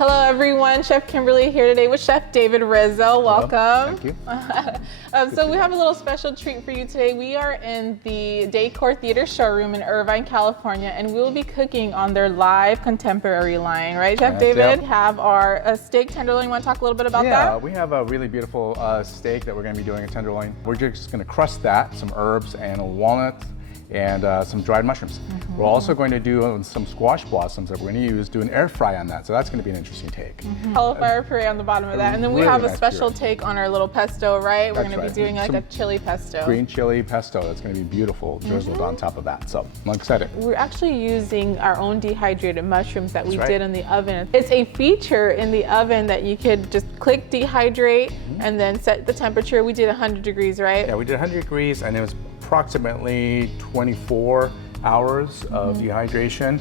Hello everyone, Chef Kimberly here today with Chef David Rizzo. Welcome. Thank you. So we have a little special treat for you today. We are in the Dacor Theater showroom in Irvine, California, and we will be cooking on their live contemporary line, right, Chef David? Yep. We have our steak tenderloin. You want to talk a little bit about that? Yeah, we have a really beautiful steak that we're going to be doing, a tenderloin. We're just going to crust that, some herbs and a walnut and some dried mushrooms. We're also going to do some squash blossoms that we're going to use, do an air fry on that. So that's going to be an interesting take. Cauliflower puree on the bottom of that. And then we Really have a nice special puree. take on our little pesto, right? We're That's going to be right. doing like Some a chili pesto. Green chili pesto. That's going to be beautiful, drizzled on top of that. So I'm excited. We're actually using our own dehydrated mushrooms that we That's right. did in the oven. It's a feature in the oven that you could just click dehydrate and then set the temperature. We did 100 degrees, right? Yeah, we did 100 degrees and it was approximately 24 hours of dehydration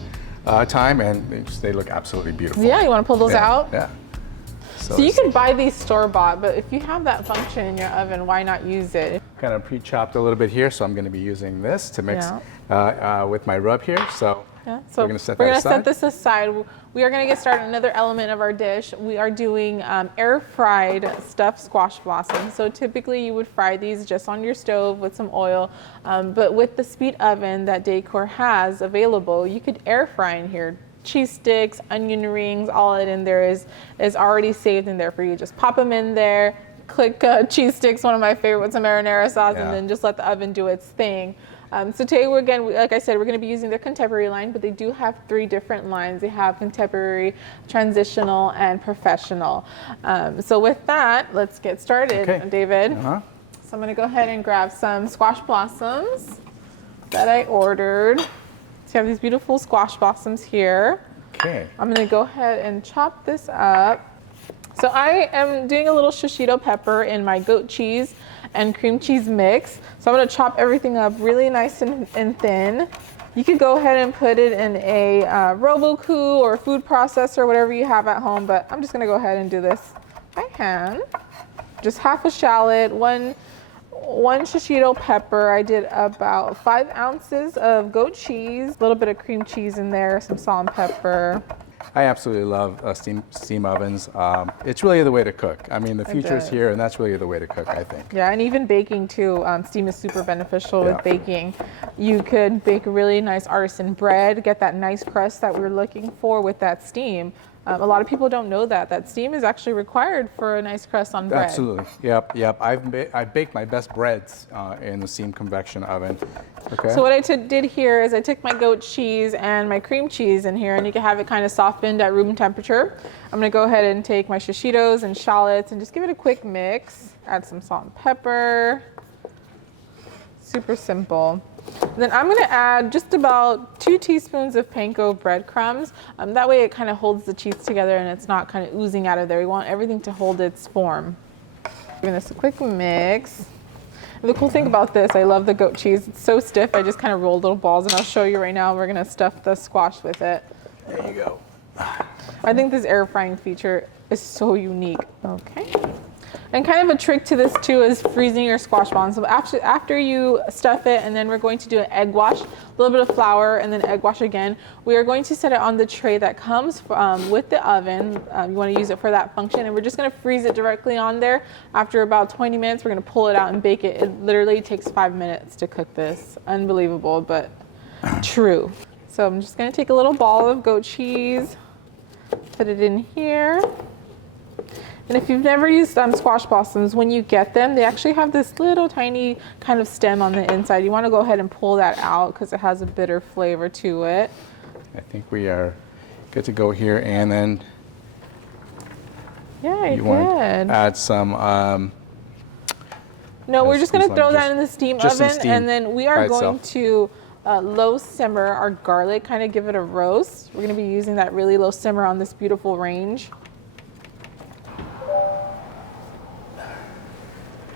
time, and they look absolutely beautiful. Yeah, you want to pull those out? Yeah. So you could buy these store-bought, but if you have that function in your oven, why not use it? Kind of pre-chopped a little bit here, so I'm going to be using this to mix with my rub here. So, Yeah, we're going to set that aside. set this aside. We are going to get started on another element of our dish. We are doing air-fried stuffed squash blossoms. So typically you would fry these just on your stove with some oil, but with the speed oven that Dacor has available, you could air fry in here. Cheese sticks, onion rings, all it in there is already saved in there for you. Just pop them in there, click cheese sticks, one of my favorite, with some marinara sauce, and then just let the oven do its thing. So today, like I said, we're going to be using their contemporary line, but they do have 3 different lines. They have contemporary, transitional, and professional. So with that, let's get started, David. So I'm going to go ahead and grab some squash blossoms that I ordered. So you have these beautiful squash blossoms here. Okay. I'm going to go ahead and chop this up. So I am doing a little shishito pepper in my goat cheese and cream cheese mix. So I'm going to chop everything up really nice and thin. You could go ahead and put it in a Robocoo or food processor, whatever you have at home, but I'm just going to go ahead and do this by hand. Just half a shallot, one shishito pepper. I did about 5 ounces of goat cheese, a little bit of cream cheese in there, some salt and pepper. I absolutely love steam ovens. It's really the way to cook. I mean, the future is here, and that's really the way to cook, I think. Yeah, and even baking too. Steam is super beneficial with baking. You could bake really nice artisan bread, get that nice crust that we're looking for with that steam. A lot of people don't know that steam is actually required for a nice crust on bread. Absolutely. Yep. I've baked my best breads in the steam convection oven. Okay. So what I did here is I took my goat cheese and my cream cheese in here, and you can have it kind of softened at room temperature. I'm going to go ahead and take my shishitos and shallots and just give it a quick mix. Add some salt and pepper. Super simple. Then I'm going to add just about 2 teaspoons of panko breadcrumbs. That way it kind of holds the cheese together and it's not kind of oozing out of there. We want everything to hold its form. Giving this a quick mix. And the cool thing about this, I love the goat cheese. It's so stiff, I just kind of roll little balls, and I'll show you right now. We're going to stuff the squash with it. There you go. I think this air frying feature is so unique. Okay. And kind of a trick to this too is freezing your squash balls. So after you stuff it, and then we're going to do an egg wash, a little bit of flour, and then egg wash again. We are going to set it on the tray that comes with the oven. You want to use it for that function, and we're just going to freeze it directly on there. After about 20 minutes, we're going to pull it out and bake it. It literally takes 5 minutes to cook this. Unbelievable, but true. So I'm just going to take a little ball of goat cheese, put it in here. And if you've never used squash blossoms, when you get them, they actually have this little tiny kind of stem on the inside. You want to go ahead and pull that out because it has a bitter flavor to it. I think we are good to go here, and then you want to add some. No, we're just going to throw that in the steam oven, and then we are going to low simmer our garlic, kind of give it a roast. We're going to be using that really low simmer on this beautiful range.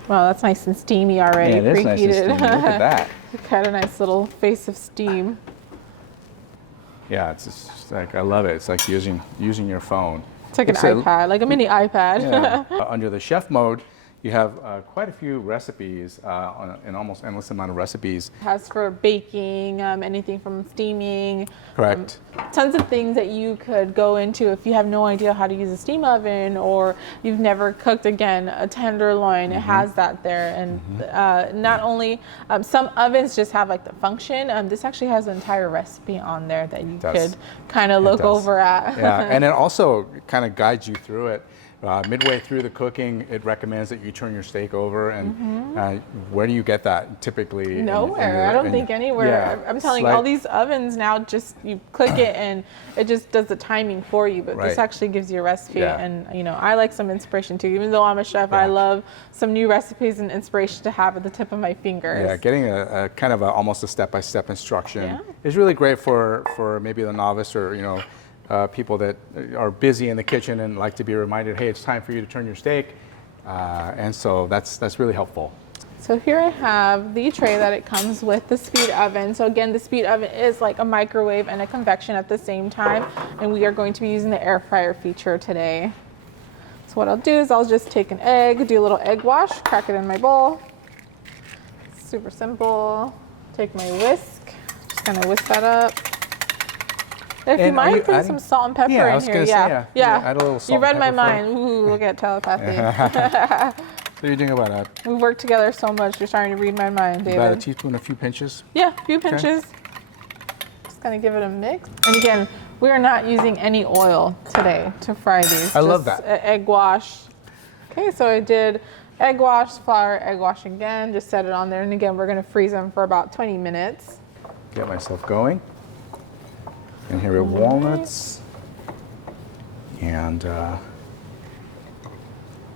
Wow, that's nice and steamy already. Yeah, it is nice and steamy. Look at that. It's got a nice little face of steam. Yeah, it's just like, I love it. It's like using your phone. It's like an iPad, like a mini iPad. Under the chef mode, you have quite a few recipes, an almost endless amount of recipes. It has for baking, anything from steaming. Correct. Tons of things that you could go into if you have no idea how to use a steam oven or you've never cooked, again, a tenderloin. It has that there. And not only, some ovens just have like the function. This actually has an entire recipe on there that you could kind of look over at. Yeah, and it also kind of guides you through it. Midway through the cooking, it recommends that you turn your steak over. And where do you get that typically? Nowhere. I don't think anywhere. Yeah, I'm telling you, all these ovens now, just you click it and it just does the timing for you. But this actually gives you a recipe. Yeah. And you know, I like some inspiration too. Even though I'm a chef, I love some new recipes and inspiration to have at the tip of my fingers. Yeah, getting a kind of almost a step-by-step instruction is really great for maybe the novice or people that are busy in the kitchen and like to be reminded, hey, it's time for you to turn your steak. And so that's really helpful. So here I have the tray that it comes with, the speed oven. So again, the speed oven is like a microwave and a convection at the same time. And we are going to be using the air fryer feature today. So what I'll do is I'll just take an egg, do a little egg wash, crack it in my bowl. Super simple. Take my whisk, just gonna whisk that up. If you mind putting some salt and pepper in here, add a little salt. You read and my pepper mind. Ooh, look at telepathy. So you're doing about that? We work together so much. You're starting to read my mind, David. About a teaspoon, a few pinches? Yeah, a few pinches. Just gonna give it a mix. And again, we are not using any oil today to fry these. I love that. Egg wash. Okay, so I did egg wash, flour, egg wash again. Just set it on there. And again, we're gonna freeze them for about 20 minutes. Get myself going. And here we have walnuts and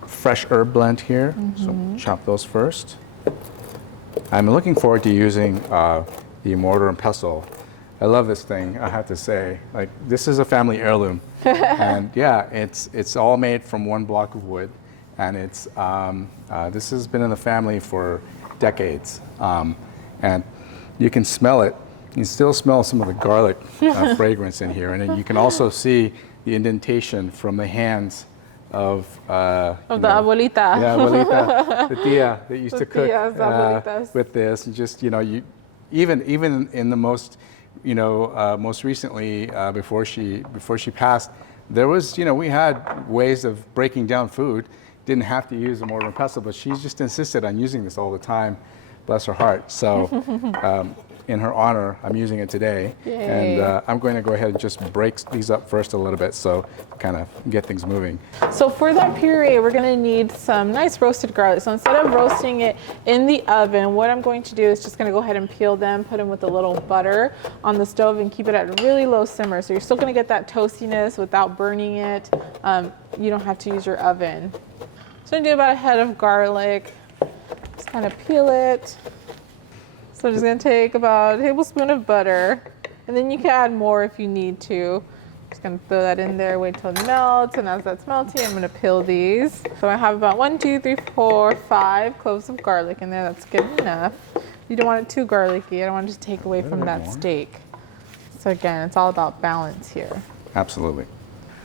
fresh herb blend here. So chop those first. I'm looking forward to using the mortar and pestle. I love this thing, I have to say. Like, this is a family heirloom. And yeah, it's all made from one block of wood. And it's this has been in the family for decades. And you can smell it. You can still smell some of the garlic fragrance in here. And then you can also see the indentation from the hands of the abuelita. Yeah, abuelita, the tia that used to cook abuelitas. with this. And just, you even in the most, most recently before she passed, there was, we had ways of breaking down food. Didn't have to use a mortar and pestle, but she just insisted on using this all the time. Bless her heart. So in her honor, I'm using it today. Yay. And I'm going to go ahead and just break these up first a little bit, so kind of get things moving. So for that puree, we're gonna need some nice roasted garlic. So instead of roasting it in the oven, what I'm going to do is just gonna go ahead and peel them, put them with a little butter on the stove and keep it at a really low simmer. So you're still gonna get that toastiness without burning it. You don't have to use your oven. So I'm gonna do about a head of garlic. Just kind of peel it. So I'm just gonna take about a tablespoon of butter, and then you can add more if you need to. Just gonna throw that in there, wait till it melts, and as that's melting, I'm gonna peel these. So I have about 1, 2, 3, 4, 5 cloves of garlic in there. That's good enough. You don't want it too garlicky. I don't want it to take away from that steak. So again, it's all about balance here. Absolutely.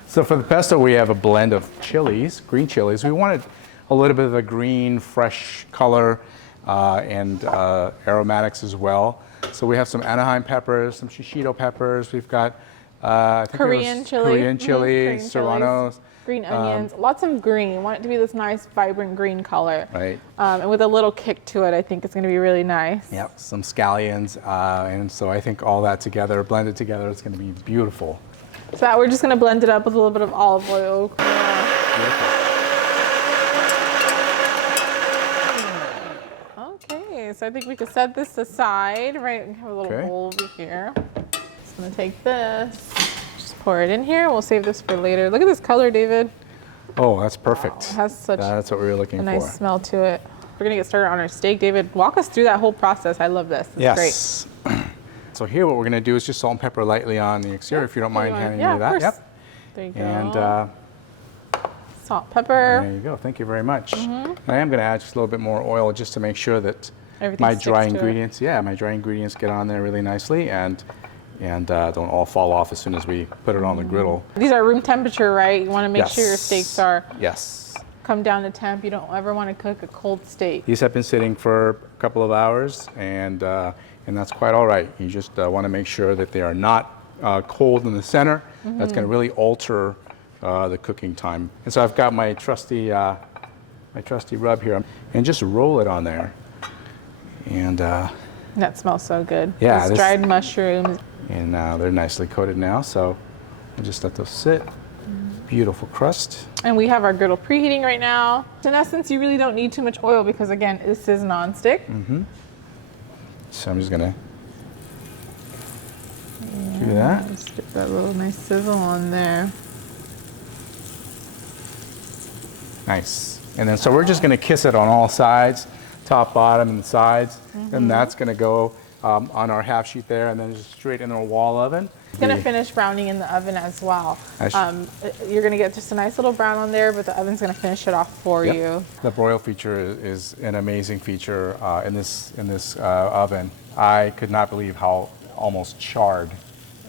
So for the pesto, we have a blend of chilies, green chilies. We wanted a little bit of a green, fresh color and aromatics as well. So we have some Anaheim peppers, some shishito peppers. We've got I think Korean chili, Korean serranos, green onions, lots of green. You want it to be this nice, vibrant green color. Right. And with a little kick to it, I think it's going to be really nice. Yep. Some scallions, and so I think all that together, blended together, it's going to be beautiful. So that we're just going to blend it up with a little bit of olive oil. Beautiful. Okay, so I think we could set this aside, right? We have a little bowl over here. Just gonna take this, just pour it in here. We'll save this for later. Look at this color, David. Oh, that's perfect. Wow, it has such that's what we were looking a for. nice smell to it. We're gonna get started on our steak. David, walk us through that whole process. I love this. It's great. So here what we're gonna do is just salt and pepper lightly on the exterior, if you don't mind handing me that. Of course. Yep. There you go. And salt, pepper. there you go. Thank you very much. And I am gonna add just a little bit more oil just to make sure that Everything my sticks dry to ingredients, my dry ingredients get on there really nicely and don't all fall off as soon as we put it on the griddle. These are room temperature, right? You want to make sure your steaks are. Yes. come down to temp. You don't ever want to cook a cold steak. These have been sitting for a couple of hours, and that's quite all right. You just want to make sure that they are not cold in the center. That's going to really alter the cooking time. And so I've got my trusty rub here, and just roll it on there. And that smells so good. Yeah, These dried mushrooms. And they're nicely coated now, so I'll just let those sit. Beautiful crust. And we have our griddle preheating right now. In essence, you really don't need too much oil because, again, this is nonstick. So I'm just gonna do that. Just get that little nice sizzle on there. Nice. And then so we're just gonna kiss it on all sides, top, bottom, and the sides. And that's gonna go on our half sheet there, and then just straight in the wall oven. It's gonna finish browning in the oven as well. You're gonna get just a nice little brown on there, but the oven's gonna finish it off for you. The broil feature is an amazing feature in this oven. I could not believe how almost charred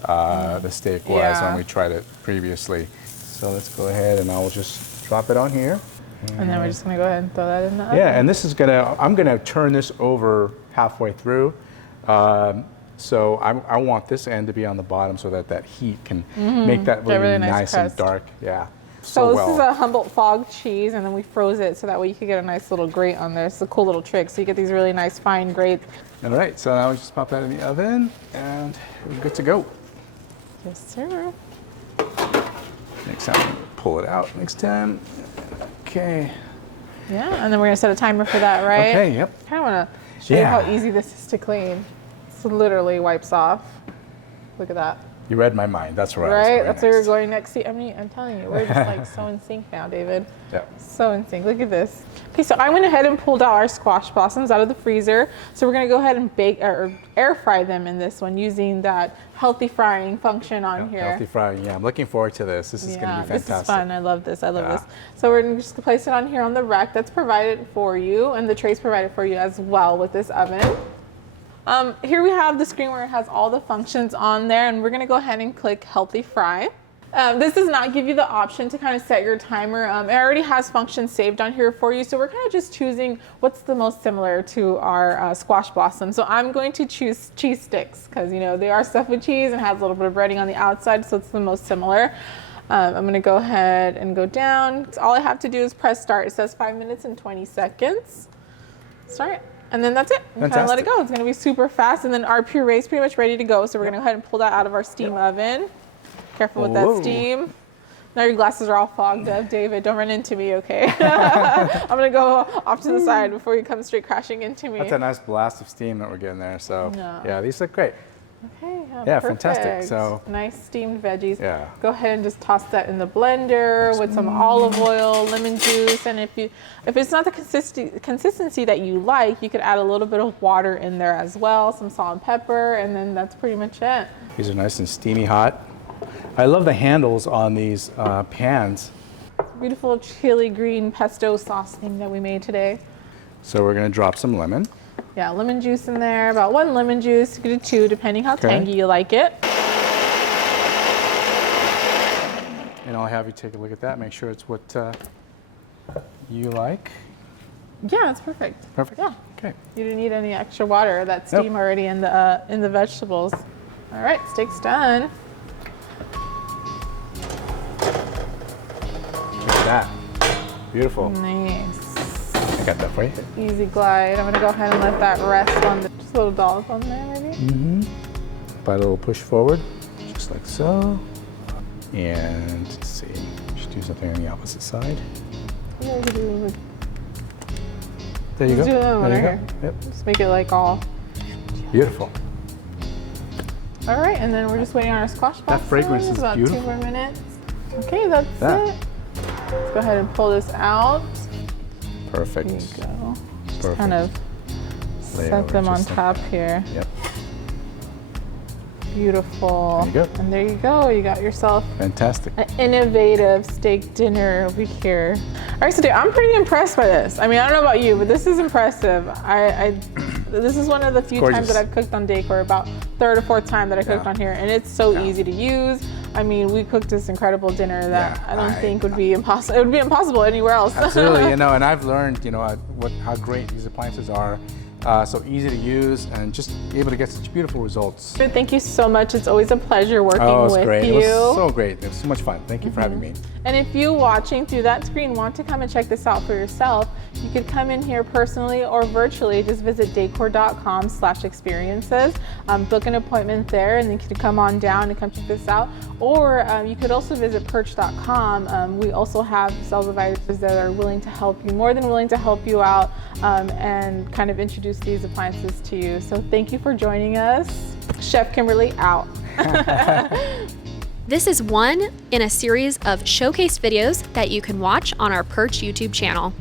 the steak was when we tried it previously. So let's go ahead, and I'll just drop it on here. And then we're just gonna go ahead and throw that in the oven. Yeah, and this is I'm gonna turn this over halfway through. So I want this end to be on the bottom so that heat can make that really nice and dark. Yeah. So this is a Humboldt fog cheese, and then we froze it so that way you could get a nice little grate on there. It's a cool little trick. So you get these really nice fine grates. All right, so now we just pop that in the oven, and we're good to go. Yes, sir. Next time, pull it out next time. Okay. Yeah, and then we're gonna set a timer for that, right? Okay, yep. I kind of want to show you how easy this is to clean. It literally wipes off. Look at that. You read my mind. That's where I was Right? going That's where we're going next. See, I mean, I'm telling you, we're just like so in sync now, David. Yeah. So in sync. Look at this. Okay, so I went ahead and pulled out our squash blossoms out of the freezer. So we're gonna go ahead and bake or air fry them in this one using that healthy frying function on here. Healthy frying. Yeah, I'm looking forward to this. This is gonna be fantastic. This is fun. I love this. I love this. So we're gonna just place it on here on the rack that's provided for you, and the tray's provided for you as well with this oven. Here we have the screen where it has all the functions on there, and we're gonna go ahead and click Healthy Fry. This does not give you the option to kind of set your timer. It already has functions saved on here for you, so we're kind of just choosing what's the most similar to our squash blossom. So I'm going to choose cheese sticks because, you know, they are stuffed with cheese and has a little bit of breading on the outside, so it's the most similar. I'm gonna go ahead and go down. So all I have to do is press start. It says 5 minutes and 20 seconds. Start. And then that's it. Kind of let it go. It's gonna be super fast. And then our puree is pretty much ready to go. So we're gonna go ahead and pull that out of our steam oven. Careful with that steam. Now your glasses are all fogged up, David. Don't run into me, okay? I'm gonna go off to the side before you come straight crashing into me. That's a nice blast of steam that we're getting there. So yeah, these look great. Okay, yeah, fantastic. So nice steamed veggies. Yeah. Go ahead and just toss that in the blender with some olive oil, lemon juice, and if it's not the consistency that you like, you could add a little bit of water in there as well, some salt and pepper, and then that's pretty much it. These are nice and steamy hot. I love the handles on these pans. Beautiful chili green pesto sauce thing that we made today. So we're gonna drop some lemon. Yeah, lemon juice in there, about 1 lemon juice, you could do 2 depending how tangy you like it. And I'll have you take a look at that, make sure it's what you like. Yeah, it's perfect. Perfect. Yeah. Okay. You didn't need any extra water. That steam already in the vegetables. All right, steak's done. Look at that. Beautiful. Nice. I got that for you. Easy glide. I'm gonna go ahead and let that rest on just a little dollop on there, maybe. By a little push forward, just like so. And let's see, just do something on the opposite side. Yeah, we could do like, there you go. Do another one right here. Yep. Just make it like all. Beautiful. All right, and then we're just waiting on our squash box. That fragrance is about beautiful. 2 more minutes. Okay, that's it. Let's go ahead and pull this out. Perfect. There you go. Just Perfect. kind of Lay set over them on just like top that. here. Yep. Beautiful. There you go. And there you go. You got yourself Fantastic. an innovative steak dinner over here. All right, so Dave, I'm pretty impressed by this. I mean, I don't know about you, but this is impressive. This is one of the few times that I've cooked on Dacor, about 3rd or 4th time that I cooked on here, and it's so easy to use. I mean, we cooked this incredible dinner that Yeah, I don't think would be impossible. It would be impossible anywhere else. Absolutely, and I've learned, how great these appliances are. So easy to use and just be able to get such beautiful results. Thank you so much. It's always a pleasure working Oh, it was with great. you. It was so great. It was so much fun. Thank you for having me. And if you watching through that screen want to come and check this out for yourself, you could come in here personally or virtually. Just visit dacor.com/experiences, book an appointment there, and then you can come on down and come check this out. Or you could also visit perch.com. We also have sales advisors that are willing to help you, more than willing to help you out, and kind of introduce these appliances to you. So thank you for joining us. Chef Kimberly out. This is one in a series of showcase videos that you can watch on our Perch YouTube channel.